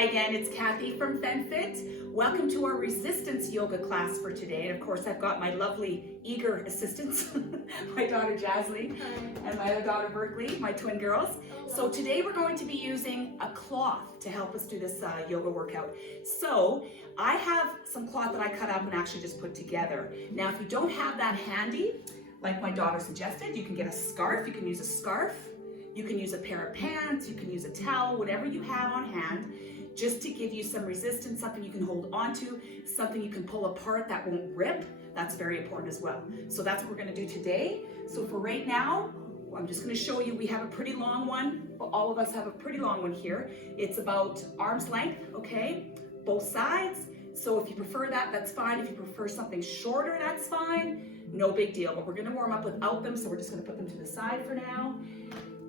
Hi again, it's Kathy from Fenfit. Welcome to our resistance yoga class for today. And of course, I've got my lovely, eager assistants, my daughter Jasly and my other daughter Berkeley, my twin girls. So today we're going to be using a cloth to help us do this yoga workout. So I have some cloth that I cut up and actually just put together. Now, if you don't have that handy, like my daughter suggested, you can get a scarf. You can use a scarf. You can use a pair of pants, you can use a towel, whatever you have on hand, just to give you some resistance, something you can hold onto, something you can pull apart that won't rip. That's very important as well. So that's what we're gonna do today. So for right now, I'm just gonna show you, we have a pretty long one. Well, all of us have a pretty long one here. It's about arm's length, okay? Both sides. So if you prefer that, that's fine. If you prefer something shorter, that's fine. No big deal, but we're gonna warm up without them, so we're just gonna put them to the side for now.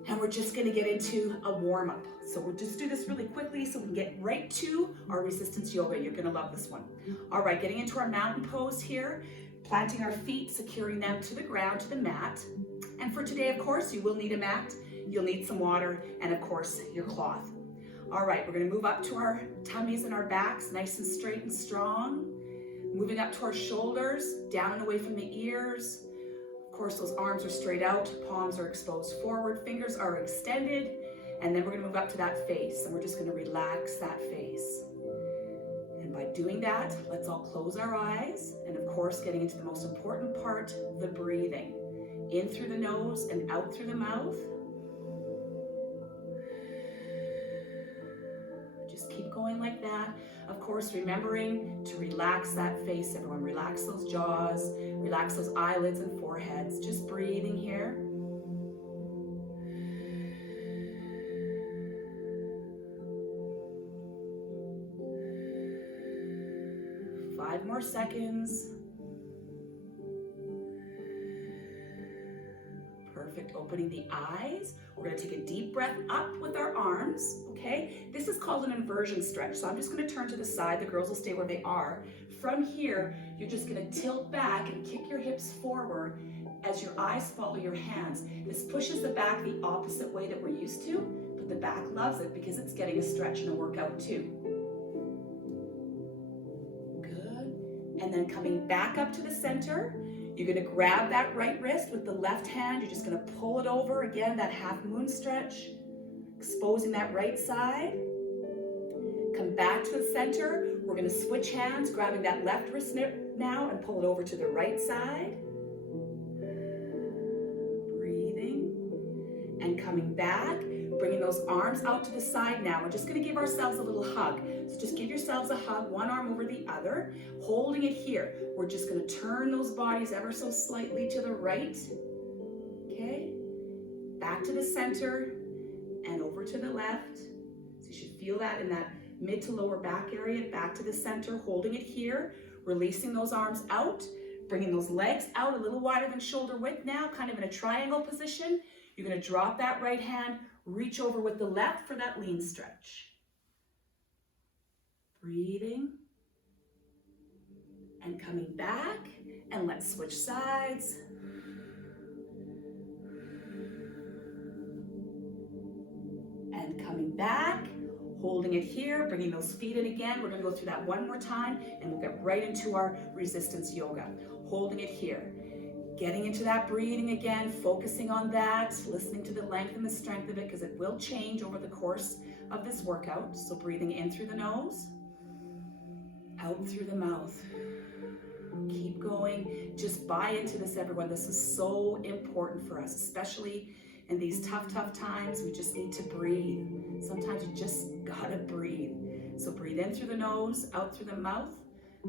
And we're just gonna get into a warm-up. So we'll just do this really quickly so we can get right to our resistance yoga. You're gonna love this one. All right, getting into our mountain pose here, planting our feet, securing them to the ground, to the mat. And for today, of course, you will need a mat, you'll need some water, and of course, your cloth. All right, we're gonna move up to our tummies and our backs, nice and straight and strong. Moving up to our shoulders, down and away from the ears. Of course, those arms are straight out, palms are exposed forward, fingers are extended, and then we're gonna move up to that face, and we're just gonna relax that face. And by doing that, let's all close our eyes, and of course, getting into the most important part, the breathing. In through the nose and out through the mouth. Just keep going like that. Of course, remembering to relax that face, everyone. Relax those jaws, relax those eyelids and foreheads. Just breathing here. Five more seconds. Perfect, opening the eyes. We're gonna take a deep breath up with our arms, okay? This is called an inversion stretch. So I'm just gonna turn to the side. The girls will stay where they are. From here, you're just gonna tilt back and kick your hips forward as your eyes follow your hands. This pushes the back the opposite way that we're used to, but the back loves it because it's getting a stretch and a workout too. Good, and then coming back up to the center, you're gonna grab that right wrist with the left hand. You're just gonna pull it over. Again, that half moon stretch, exposing that right side. Come back to the center. We're gonna switch hands, grabbing that left wrist now and pull it over to the right side. Breathing and coming back, bringing those arms out to the side now. We're just gonna give ourselves a little hug. So just give yourselves a hug, one arm over the other, holding it here. We're just gonna turn those bodies ever so slightly to the right, okay? Back to the center and over to the left. So you should feel that in that mid to lower back area, back to the center, holding it here, releasing those arms out, bringing those legs out a little wider than shoulder width now, kind of in a triangle position. You're gonna drop that right hand, reach over with the left for that lean stretch. Breathing and coming back, and let's switch sides. And coming back, holding it here, bringing those feet in again. We're gonna go through that one more time, and we'll get right into our resistance yoga. Holding it here. Getting into that breathing again, focusing on that, listening to the length and the strength of it, because it will change over the course of this workout. So breathing in through the nose, out through the mouth. Keep going. Just buy into this, everyone. This is so important for us, especially in these tough times. We just need to breathe. Sometimes you just gotta breathe. So breathe in through the nose, out through the mouth,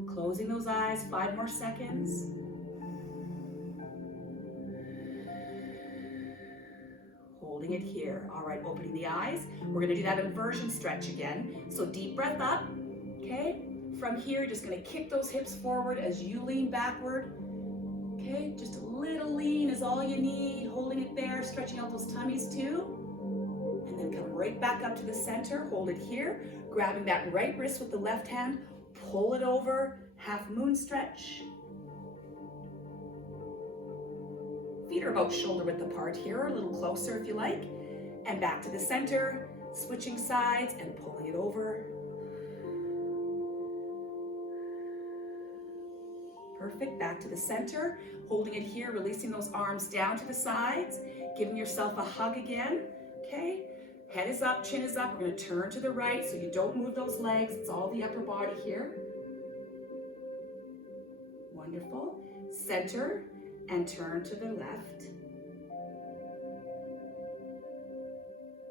closing those eyes, 5 more seconds. Holding it here. All right, opening the eyes. We're gonna do that inversion stretch again. So deep breath up, okay? From here, you're just gonna kick those hips forward as you lean backward. Okay, just a little lean is all you need. Holding it there, stretching out those tummies too. And then come right back up to the center, hold it here. Grabbing that right wrist with the left hand, pull it over, half moon stretch. Feet are about shoulder width apart here, or a little closer if you like. And back to the center, switching sides and pulling it over. Perfect, back to the center, holding it here, releasing those arms down to the sides, giving yourself a hug again, okay? Head is up, chin is up. We're gonna turn to the right so you don't move those legs. It's all the upper body here. Wonderful. Center and turn to the left.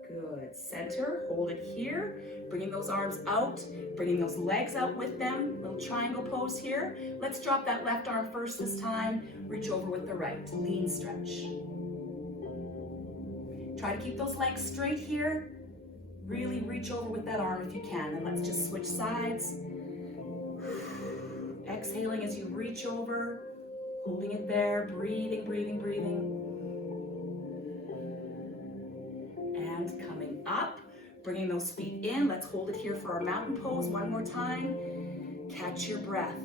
Good. Center, hold it here. Bringing those arms out, bringing those legs out with them. Little triangle pose here. Let's drop that left arm first this time. Reach over with the right. Lean stretch. Try to keep those legs straight here. Really reach over with that arm if you can. And let's just switch sides. Exhaling as you reach over, holding it there, breathing, breathing, breathing. And coming up, bringing those feet in. Let's hold it here for our mountain pose one more time. Catch your breath.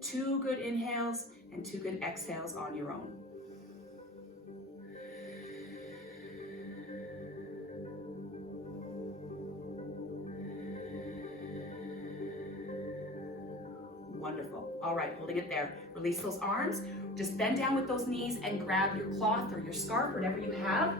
2 good inhales and 2 good exhales on your own. Wonderful. All right, holding it there. Release those arms. Just bend down with those knees and grab your cloth or your scarf, whatever you have.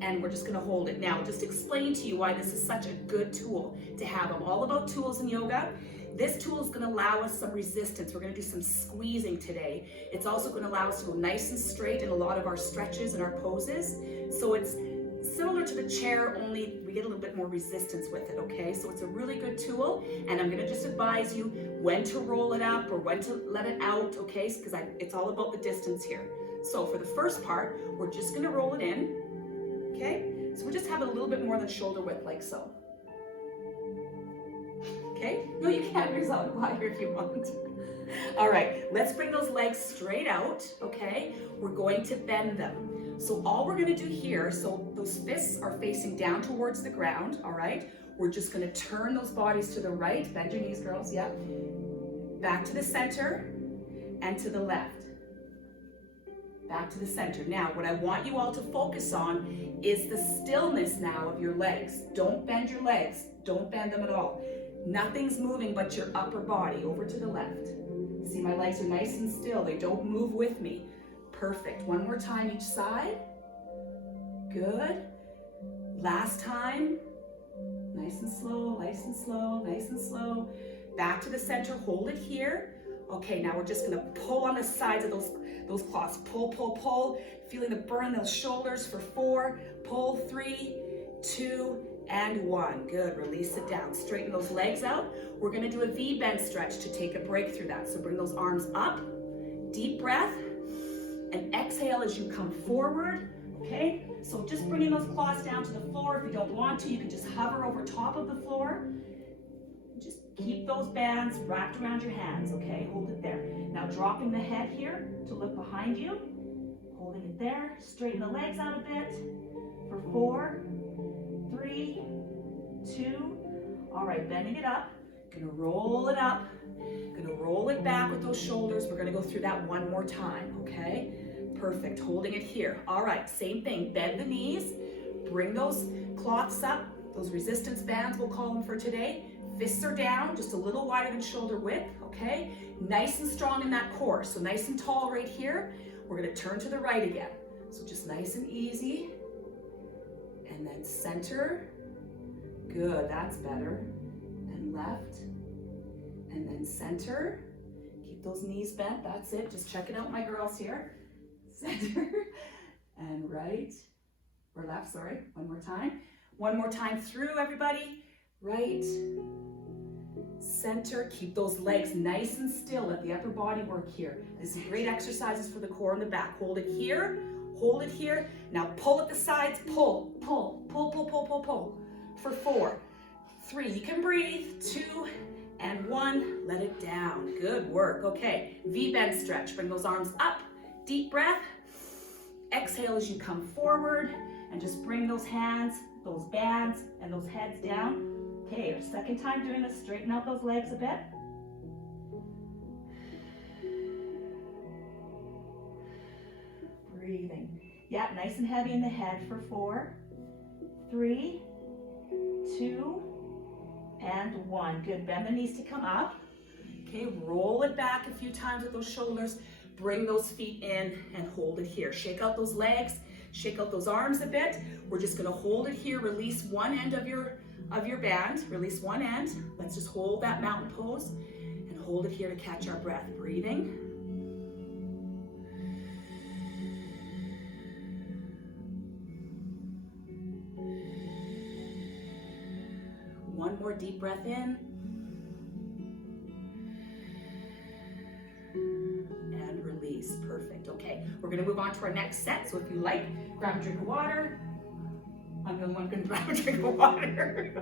And we're just gonna hold it. Now, just explain to you why this is such a good tool to have. I'm all about tools in yoga. This tool is gonna allow us some resistance. We're gonna do some squeezing today. It's also gonna allow us to go nice and straight in a lot of our stretches and our poses. So it's similar to the chair, only we get a little bit more resistance with it, okay? So it's a really good tool, and I'm gonna just advise you when to roll it up or when to let it out, okay? Because it's all about the distance here. So for the first part, we're just gonna roll it in, okay? So we just have it a little bit more than shoulder width, like so. Okay? No, you can have yours out wider if you want. All right, let's bring those legs straight out, okay? We're going to bend them. So all we're gonna do here, so those fists are facing down towards the ground, all right? We're just gonna turn those bodies to the right, bend your knees, girls, yep. Back to the center and to the left. Back to the center. Now, what I want you all to focus on is the stillness now of your legs. Don't bend your legs, don't bend them at all. Nothing's moving but your upper body, over to the left. See, my legs are nice and still, they don't move with me. Perfect. One more time each side. Good. Last time. Nice and slow, nice and slow, nice and slow. Back to the center, hold it here. Okay, now we're just gonna pull on the sides of those cloths. Pull, pull, pull. Feeling the burn in those shoulders for 4. Pull, 3, 2, and 1. Good, release it down. Straighten those legs out. We're gonna do a V bend stretch to take a break through that. So bring those arms up, deep breath, and exhale as you come forward, okay? So just bringing those claws down to the floor. If you don't want to, you can just hover over top of the floor. Just keep those bands wrapped around your hands, okay? Hold it there. Now dropping the head here to look behind you. Holding it there. Straighten the legs out a bit for 4, 3, 2. All right, bending it up. Gonna roll it up. Gonna roll it back with those shoulders. We're gonna go through that one more time, okay? Perfect, holding it here. All right, same thing, bend the knees, bring those cloths up, those resistance bands we'll call them for today. Fists are down, just a little wider than shoulder width, okay? Nice and strong in that core, so nice and tall right here. We're gonna turn to the right again. So just nice and easy. And then center. Good, that's better. And left. And then center. Keep those knees bent, that's it. Just checking out my girls here. Center. And right. Or left, sorry. One more time. One more time through, everybody. Right. Center. Keep those legs nice and still. Let the upper body work here. This is great exercises for the core and the back. Hold it here. Hold it here. Now pull at the sides. Pull, pull, pull, pull, pull, pull, pull. For 4, 3. You can breathe. 2, and 1. Let it down. Good work. Okay. V bend stretch. Bring those arms up. Deep breath. Exhale as you come forward. And just bring those hands, those bands, and those heads down. Okay, our second time doing this, straighten out those legs a bit. Breathing. Yeah, nice and heavy in the head for 4, 3, 2, and 1. Good, bend the knees to come up. Okay, roll it back a few times with those shoulders. Bring those feet in and hold it here. Shake out those legs, shake out those arms a bit. We're just gonna hold it here. Release one end of your band. Release one end. Let's just hold that mountain pose and hold it here to catch our breath. Breathing. One more deep breath in. And release. Perfect. Okay, we're going to move on to our next set. So if you like, grab a drink of water. I'm the only one going to grab a drink of water.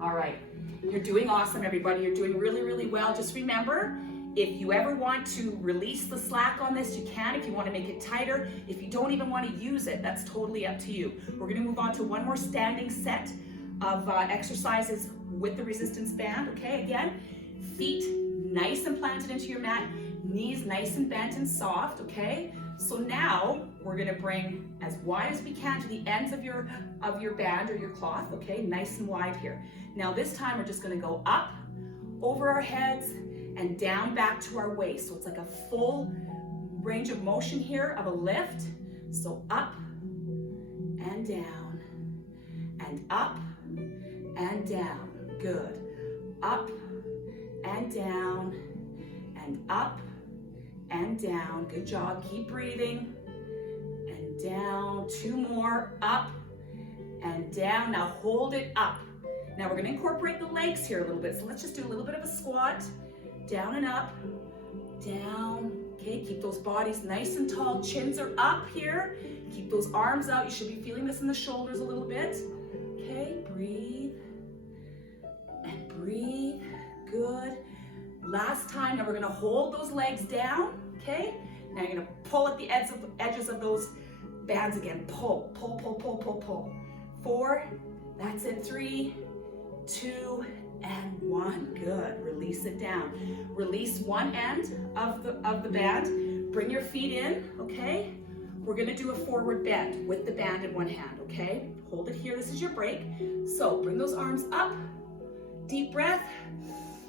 All right, you're doing awesome, everybody. You're doing really, really well. Just remember, if you ever want to release the slack on this, you can. If you want to make it tighter, if you don't even want to use it, that's totally up to you. We're going to move on to one more standing set of exercises with the resistance band. Okay, again, feet nice and planted into your mat, knees nice and bent and soft. Okay, so now we're going to bring as wide as we can to the ends of your band or your cloth. Okay, nice and wide here. Now this time we're just going to go up over our heads and down back to our waist. So it's like a full range of motion here of a lift. So up and down and up and down. Good. Up and down and up and down. Good job. Keep breathing. And down. Two more. Up and down. Now hold it up. Now we're going to incorporate the legs here a little bit. So let's just do a little bit of a squat. Down and up, down. Okay, keep those bodies nice and tall. Chins are up here. Keep those arms out. You should be feeling this in the shoulders a little bit. Okay, breathe and breathe. Good. Last time, now we're gonna hold those legs down. Okay, now you're gonna pull at the edges of those bands again. Pull, pull, pull, pull, pull, pull. 4, that's it. 3, 2, and 1. Good. Release it down. Release one end of the band. Bring your feet in. Okay. We're going to do a forward bend with the band in one hand. Okay. Hold it here. This is your break. So bring those arms up. Deep breath.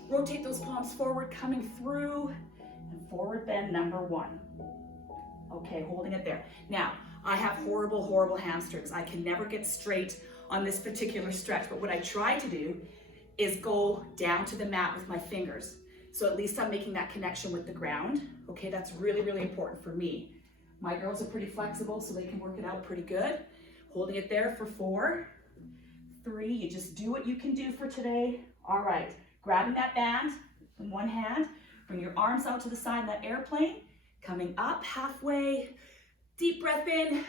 Rotate those palms forward, coming through, and forward bend number 1. Okay. Holding it there. Now I have horrible hamstrings. I can never get straight on this particular stretch. But what I try to do is go down to the mat with my fingers. So at least I'm making that connection with the ground. Okay, that's really, really important for me. My girls are pretty flexible, so they can work it out pretty good. Holding it there for 4, 3, you just do what you can do for today. All right, grabbing that band in one hand, bring your arms out to the side of that airplane, coming up halfway, deep breath in,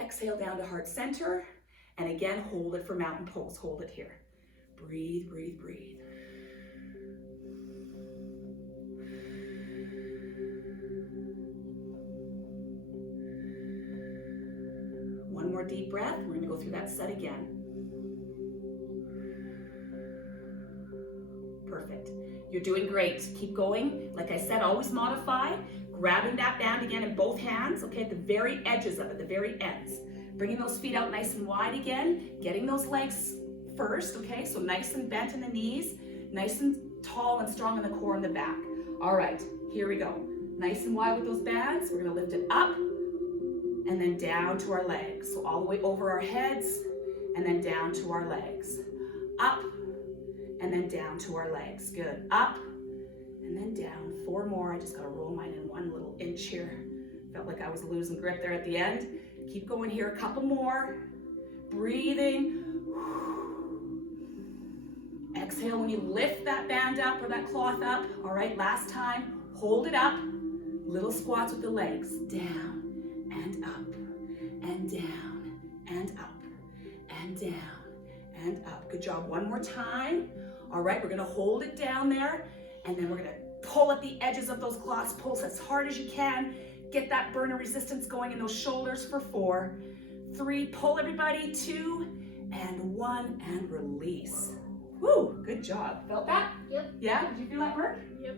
exhale down to heart center, and again, hold it for mountain pose, hold it here. Breathe, breathe, breathe. One more deep breath. We're going to go through that set again. Perfect. You're doing great. Keep going. Like I said, always modify. Grabbing that band again in both hands, okay, at the very edges of it, the very ends. Bringing those feet out nice and wide again. Getting those legs first, okay, so nice and bent in the knees, nice and tall and strong in the core and the back. All right, here we go. Nice and wide with those bands. We're gonna lift it up and then down to our legs. So all the way over our heads and then down to our legs. Up and then down to our legs. Good. Up and then down. 4 more. I just gotta roll mine in 1 little inch here. Felt like I was losing grip there at the end. Keep going here, a couple more. Breathing. Exhale when you lift that band up or that cloth up. All right, last time, hold it up. Little squats with the legs. Down and up and down and up and down and up. Good job. One more time. All right, we're gonna hold it down there and then we're gonna pull at the edges of those cloths. Pull as hard as you can. Get that burner resistance going in those shoulders for 4, 3, pull everybody, 2 and 1 and release. Woo, good job. Felt that? Yep. Yeah, did you feel that work? Yep.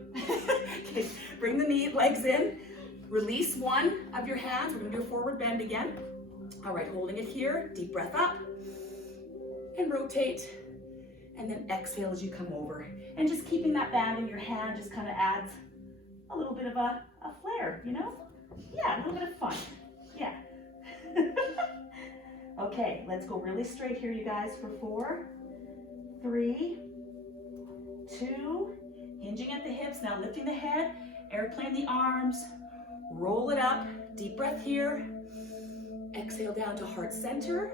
Okay, bring the legs in. Release one of your hands. We're gonna do a forward bend again. All right, holding it here. Deep breath up and rotate and then exhale as you come over. And just keeping that band in your hand just kind of adds a little bit of a flair, you know? Yeah, a little bit of fun. Yeah. Okay, let's go really straight here, you guys, for 4, 3, 2, hinging at the hips, now lifting the head, airplane the arms, roll it up, deep breath here, exhale down to heart center,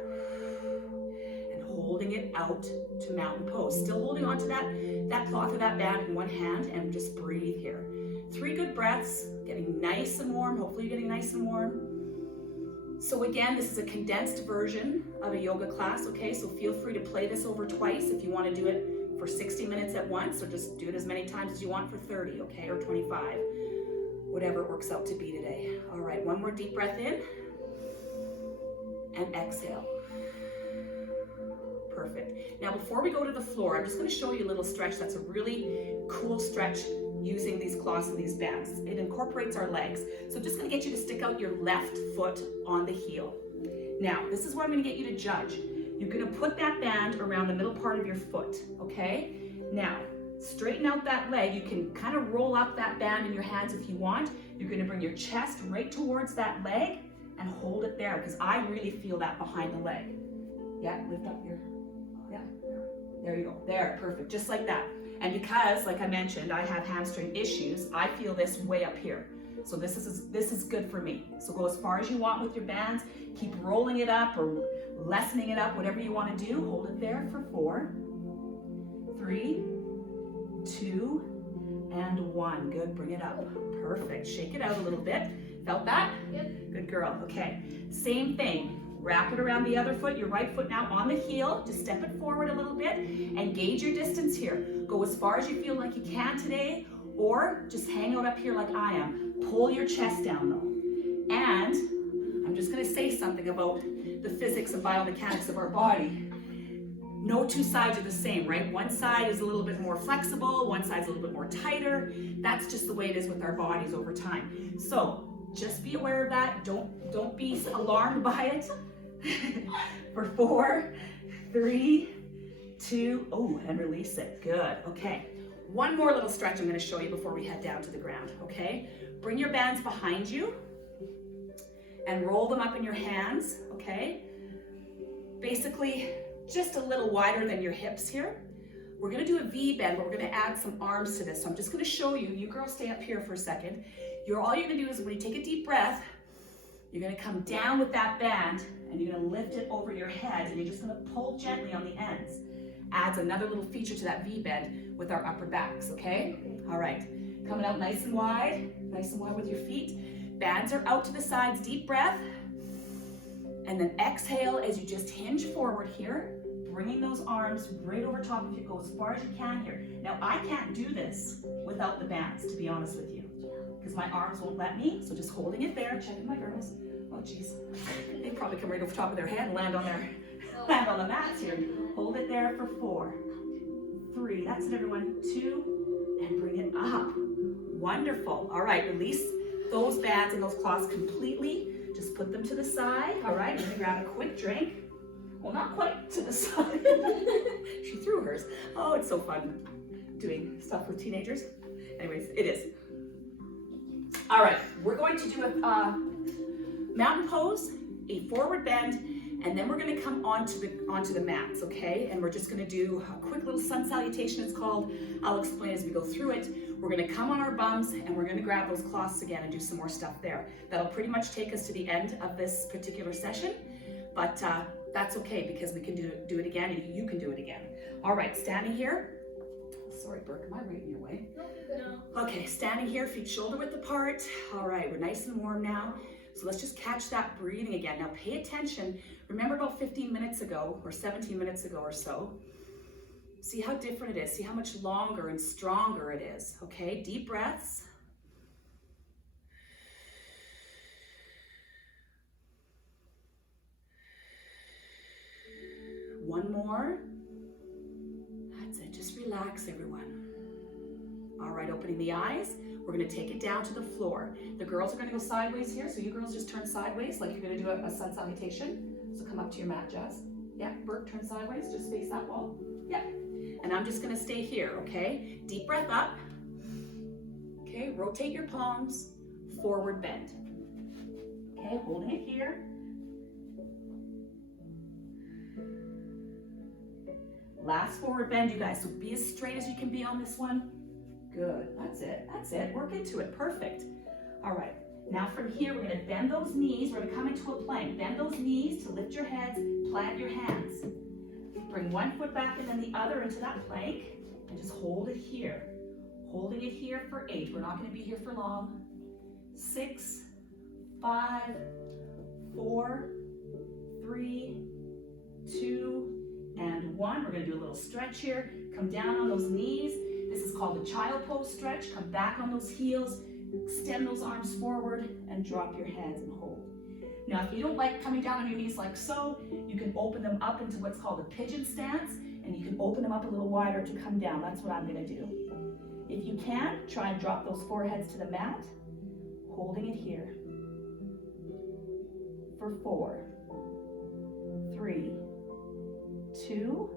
and holding it out to mountain pose. Still holding on to that cloth or that band in one hand, and just breathe here. 3 good breaths, getting nice and warm. Hopefully you're getting nice and warm. So again, this is a condensed version of a yoga class, okay? So feel free to play this over twice if you want to do it for 60 minutes at once, or just do it as many times as you want for 30, okay? Or 25, whatever it works out to be today. All right, one more deep breath in, and exhale. Perfect. Now before we go to the floor, I'm just going to show you a little stretch that's a really cool stretch using these cloths and these bands. It incorporates our legs. So I'm just going to get you to stick out your left foot on the heel. Now, this is where I'm going to get you to judge. You're going to put that band around the middle part of your foot, okay? Now, straighten out that leg. You can kind of roll up that band in your hands if you want. You're going to bring your chest right towards that leg and hold it there, because I really feel that behind the leg. Yeah, lift up your, yeah, there you go. There, perfect, just like that. And because, like I mentioned, I have hamstring issues, I feel this way up here. So this is good for me. So go as far as you want with your bands. Keep rolling it up or lessening it up, whatever you want to do. Hold it there for 4, 3, 2, and 1. Good, bring it up. Perfect, shake it out a little bit. Felt that? Yep. Good girl, okay. Same thing. Wrap it around the other foot, your right foot now on the heel. Just step it forward a little bit and gauge your distance here. Go as far as you feel like you can today, or just hang out up here like I am. Pull your chest down though. And I'm just gonna say something about the physics and biomechanics of our body. No two sides are the same, right? One side is a little bit more flexible, one side's a little bit more tighter. That's just the way it is with our bodies over time. So just be aware of that. Don't be alarmed by it. For 4, 3, 2, oh, and release it. Good, okay. One more little stretch I'm gonna show you before we head down to the ground, okay? Bring your bands behind you and roll them up in your hands, okay? Basically, just a little wider than your hips here. We're gonna do a V bend, but we're gonna add some arms to this. So I'm just gonna show you, you girls stay up here for a second. All you're gonna do is when you take a deep breath, you're gonna come down with that band and you're gonna lift it over your head and you're just gonna pull gently on the ends. Adds another little feature to that V bend with our upper backs, okay? All right, coming out nice and wide with your feet. Bands are out to the sides, deep breath. And then exhale as you just hinge forward here, bringing those arms right over top of you. Go as far as you can here. Now, I can't do this without the bands, to be honest with you, because my arms won't let me. So just holding it there, checking my girls. Oh, geez. They probably come right over top of their head and land on the mats here. Hold it there for 4, 3, that's it everyone, 2, and bring it up. Wonderful. All right, release those bands and those cloths completely. Just put them to the side. All right, I'm gonna grab a quick drink. Well, not quite to the side. She threw hers. Oh, it's so fun doing stuff with teenagers. Anyways, it is. All right, we're going to do a mountain pose, a forward bend, and then we're gonna come onto the mats, okay? And we're just gonna do a quick little sun salutation, it's called. I'll explain as we go through it. We're gonna come on our bums and we're gonna grab those cloths again and do some more stuff there. That'll pretty much take us to the end of this particular session, but that's okay because we can do it again and you can do it again. All right, standing here. Sorry, Burke, am I right in your way? No. Okay, standing here, feet shoulder width apart. All right, we're nice and warm now. So let's just catch that breathing again. Now pay attention. Remember about 15 minutes ago or 17 minutes ago or so. See how different it is. See how much longer and stronger it is. Okay, deep breaths. One more. That's it, just relax everyone. All right, opening the eyes. We're gonna take it down to the floor. The girls are gonna go sideways here, so you girls just turn sideways like you're gonna do a sun salutation. So come up to your mat, Jazz. Yeah, Burke, turn sideways, just face that wall. Yeah. and I'm just gonna stay here, okay? Deep breath up. Okay, rotate your palms, forward bend. Okay, holding it here. Last forward bend, you guys, so be as straight as you can be on this one. Good, that's it, work into it, perfect. All right, now from here, we're gonna bend those knees, we're gonna come into a plank. Bend those knees to lift your heads, plant your hands. Bring one foot back and then the other into that plank, and just hold it here. Holding it here for 8, we're not gonna be here for long. 6, 5, 4, 3, 2, and 1. We're gonna do a little stretch here. Come down on those knees. This is called the child pose stretch. Come back on those heels, extend those arms forward, and drop your hands and hold. Now, if you don't like coming down on your knees like so, you can open them up into what's called a pigeon stance, and you can open them up a little wider to come down. That's what I'm gonna do. If you can, try and drop those foreheads to the mat, holding it here. For 4, 3, 2.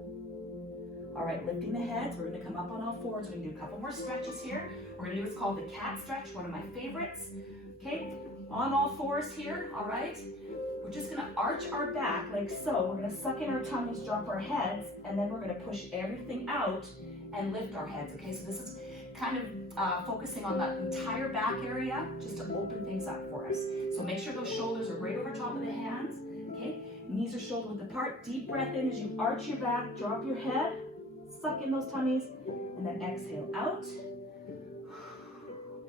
All right, lifting the heads. We're gonna come up on all fours. We're gonna do a couple more stretches here. We're gonna do what's called the cat stretch, one of my favorites. Okay, on all fours here, all right? We're just gonna arch our back like so. We're gonna suck in our tummies, drop our heads, and then we're gonna push everything out and lift our heads, okay? So this is kind of focusing on that entire back area just to open things up for us. So make sure those shoulders are right over top of the hands, okay? Knees are shoulder width apart. Deep breath in as you arch your back, drop your head, suck in those tummies, and then exhale out.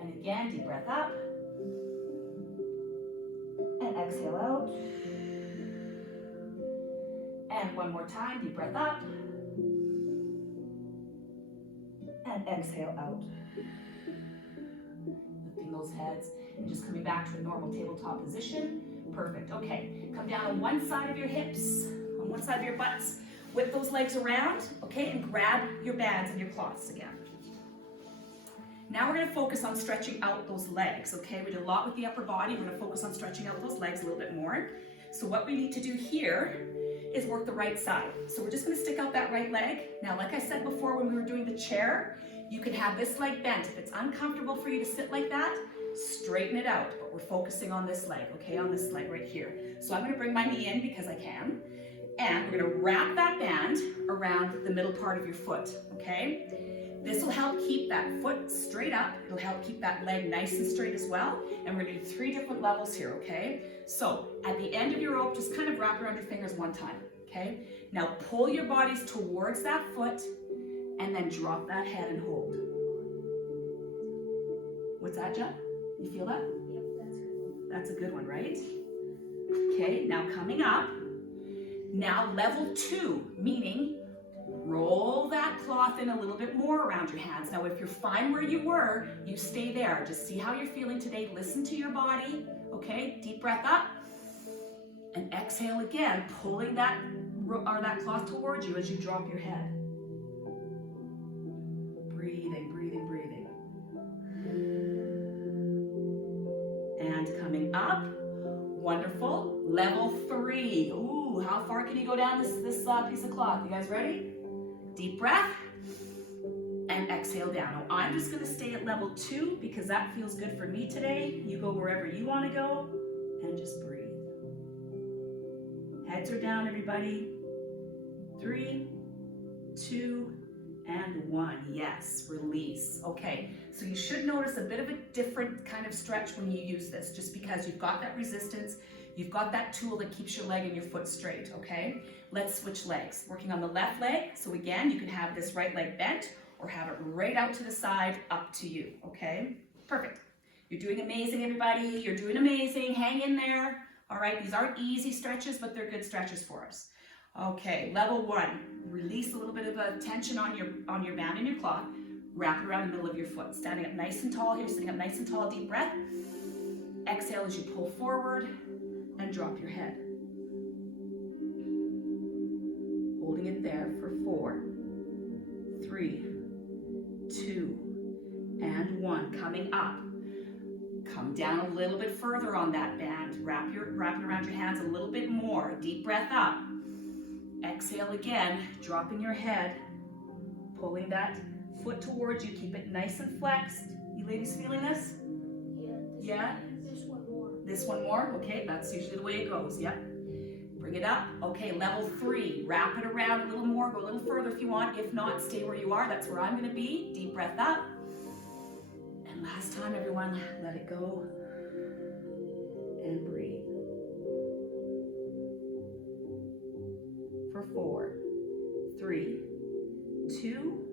And again, deep breath up. And exhale out. And one more time, deep breath up. And exhale out. Lifting those heads and just coming back to a normal tabletop position. Perfect, okay. Come down on one side of your hips, on one side of your butts. Whip those legs around, okay, and grab your bands and your cloths again. Now we're gonna focus on stretching out those legs, okay? We did a lot with the upper body. We're gonna focus on stretching out those legs a little bit more. So what we need to do here is work the right side. So we're just gonna stick out that right leg. Now, like I said before when we were doing the chair, you can have this leg bent. If it's uncomfortable for you to sit like that, straighten it out. But we're focusing on this leg, okay? On this leg right here. So I'm gonna bring my knee in because I can. And we're gonna wrap that band around the middle part of your foot, okay? This will help keep that foot straight up. It'll help keep that leg nice and straight as well. And we're gonna do 3 different levels here, okay? So at the end of your rope, just kind of wrap around your fingers one time, okay? Now pull your bodies towards that foot and then drop that head and hold. What's that, Jen? You feel that? Yep, that's good. That's a good one, right? Okay, now coming up. Now level 2, meaning roll that cloth in a little bit more around your hands. Now if you're fine where you were, you stay there. Just see how you're feeling today. Listen to your body, okay? Deep breath up and exhale again, pulling that cloth towards you as you drop your head. Breathing, breathing, breathing. And coming up. Wonderful. Level 3. Ooh, how far can you go down this piece of cloth? You guys ready? Deep breath and exhale down. Now, I'm just going to stay at level 2 because that feels good for me today. You go wherever you want to go and just breathe. Heads are down, everybody. 3, 2, and 1. Yes, release. Okay, so you should notice a bit of a different kind of stretch when you use this, just because you've got that resistance, you've got that tool that keeps your leg and your foot straight, okay? Let's switch legs. Working on the left leg, so again, you can have this right leg bent or have it right out to the side, up to you, okay? Perfect. You're doing amazing, everybody. You're doing amazing. Hang in there. All right, these aren't easy stretches, but they're good stretches for us. Okay, level 1, release a little bit of a tension on your band and your cloth. Wrap it around the middle of your foot. Standing up nice and tall here, sitting up nice and tall, deep breath. Exhale as you pull forward and drop your head. Holding it there for 4, 3, 2, and 1. Coming up. Come down a little bit further on that band. Wrap it around your hands a little bit more. Deep breath up. Exhale again, dropping your head, Pulling that foot towards you. Keep it nice and flexed. You ladies feeling this? Yeah? This one more. This one more? Okay, that's usually the way it goes. Yep. Bring it up. Okay, level 3. Wrap it around a little more. Go a little further if you want. If not, stay where you are. That's where I'm going to be. Deep breath up. And last time, everyone, let it go. And breathe. For 4, 3, 2,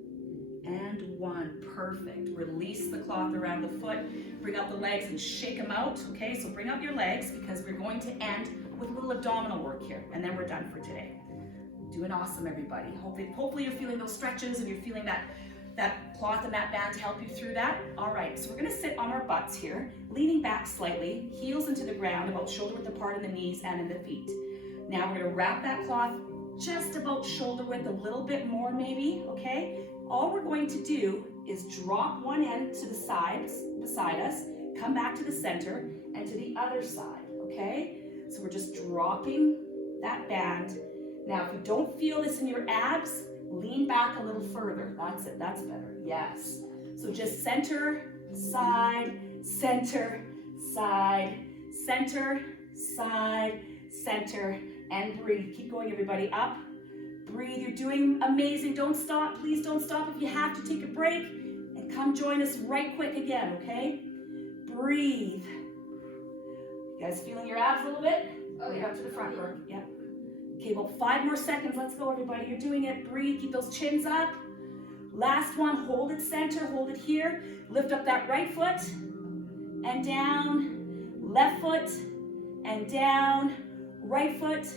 and 1. Perfect. Release the cloth around the foot. Bring out the legs and shake them out. Okay, so bring out your legs because we're going to end with a little abdominal work here, and then we're done for today. Doing awesome, everybody. Hopefully you're feeling those stretches and you're feeling that cloth and that band to help you through that. All right, so we're gonna sit on our butts here, leaning back slightly, heels into the ground, about shoulder width apart in the knees and in the feet. Now we're gonna wrap that cloth just about shoulder width, a little bit more maybe, okay? All we're going to do is drop one end to the sides beside us, come back to the center, and to the other side, okay? So we're just dropping that band. Now, if you don't feel this in your abs, lean back a little further. That's it, that's better, yes. So just center, side, center, side, center, side, center, and breathe. Keep going, everybody, up. Breathe, you're doing amazing. Don't stop, please don't stop. If you have to, take a break and come join us right quick again, okay? Breathe. You guys feeling your abs a little bit? Oh, Right yeah. up to the front, Brooke. Yeah. Okay, about 5 more seconds. Let's go, everybody. You're doing it. Breathe, keep those chins up. Last one, hold it center, hold it here. Lift up that right foot and down. Left foot and down. Right foot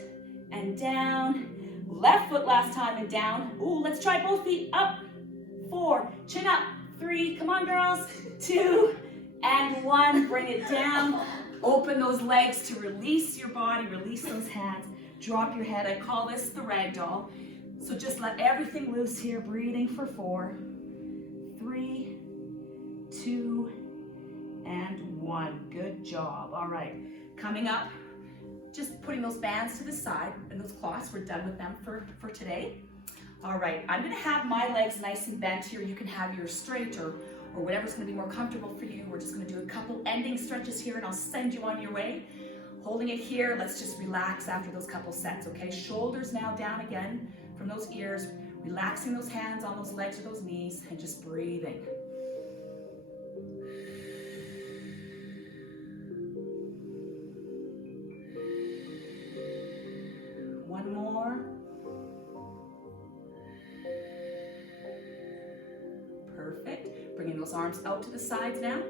and down. Left foot last time and down. Ooh, let's try both feet. Up. 4, chin up. 3, come on girls. 2, and 1. Bring it down. Open those legs to release your body, release those hands. Drop your head. I call this the rag doll. So just let everything loose here. Breathing for 4, 3, 2, and 1. Good job. All right. Coming up, just putting those bands to the side and those cloths. We're done with them for today. All right. I'm going to have my legs nice and bent here. You can have yours straight or whatever's going to be more comfortable for you. We're just going to do a couple ending stretches here and I'll send you on your way. Holding it here, let's just relax after those couple sets, okay? Shoulders now down again from those ears, relaxing those hands on those legs or those knees and just breathing. One more. Perfect. Bringing those arms out to the sides now.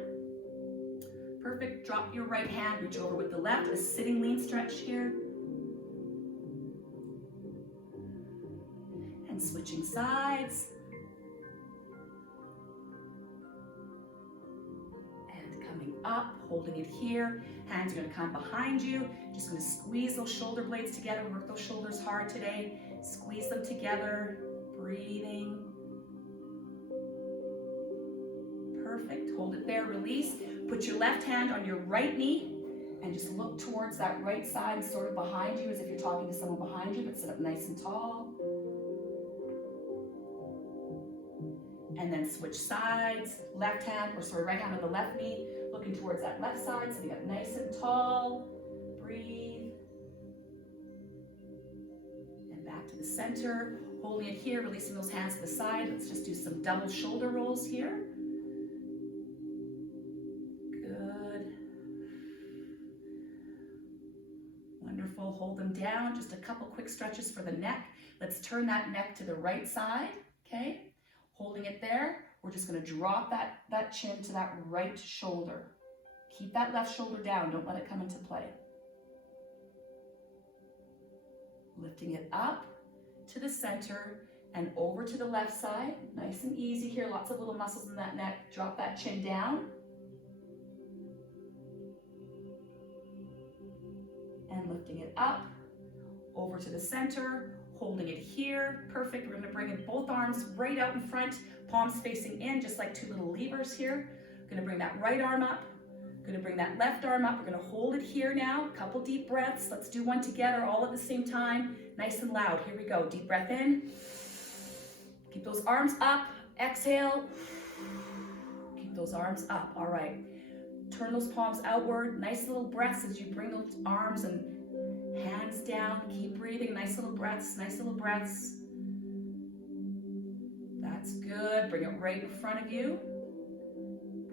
Perfect. Drop your right hand, reach over with the left, a sitting lean stretch here. And switching sides. And coming up, holding it here. Hands are going to come behind you. Just going to squeeze those shoulder blades together. Work those shoulders hard today. Squeeze them together. Breathing. Perfect. Hold it there. Release. Put your left hand on your right knee and just look towards that right side, sort of behind you, as if you're talking to someone behind you, but sit up nice and tall. And then switch sides. Left hand, right hand on the left knee, looking towards that left side, sitting up nice and tall. Breathe. And back to the center. Holding it here, releasing those hands to the side. Let's just do some double shoulder rolls here. Wonderful. Hold them down. Just a couple quick stretches for the neck. Let's turn that neck to the right side. Okay. Holding it there. We're just going to drop that chin to that right shoulder. Keep that left shoulder down. Don't let it come into play. Lifting it up to the center and over to the left side. Nice and easy here. Lots of little muscles in that neck. Drop that chin down. And lifting it up, over to the center, holding it here. Perfect. We're going to bring in both arms right out in front, palms facing in, just like 2 little levers here. Going to bring that right arm up. Going to bring that left arm up. We're going to hold it here now. A couple deep breaths. Let's do one together all at the same time. Nice and loud. Here we go. Deep breath in. Keep those arms up. Exhale. Keep those arms up. All right. Turn those palms outward. Nice little breaths as you bring those arms and hands down. Keep breathing. Nice little breaths. Nice little breaths. That's good. Bring it right in front of you.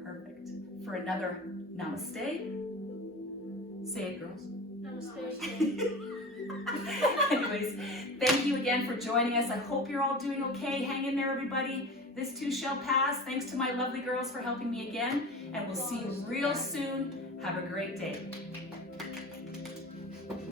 Perfect. For another namaste. Say it, girls. Namaste. Anyways, thank you again for joining us. I hope you're all doing okay. Hang in there, everybody. This too shall pass. Thanks to my lovely girls for helping me again. And we'll see you real soon. Have a great day.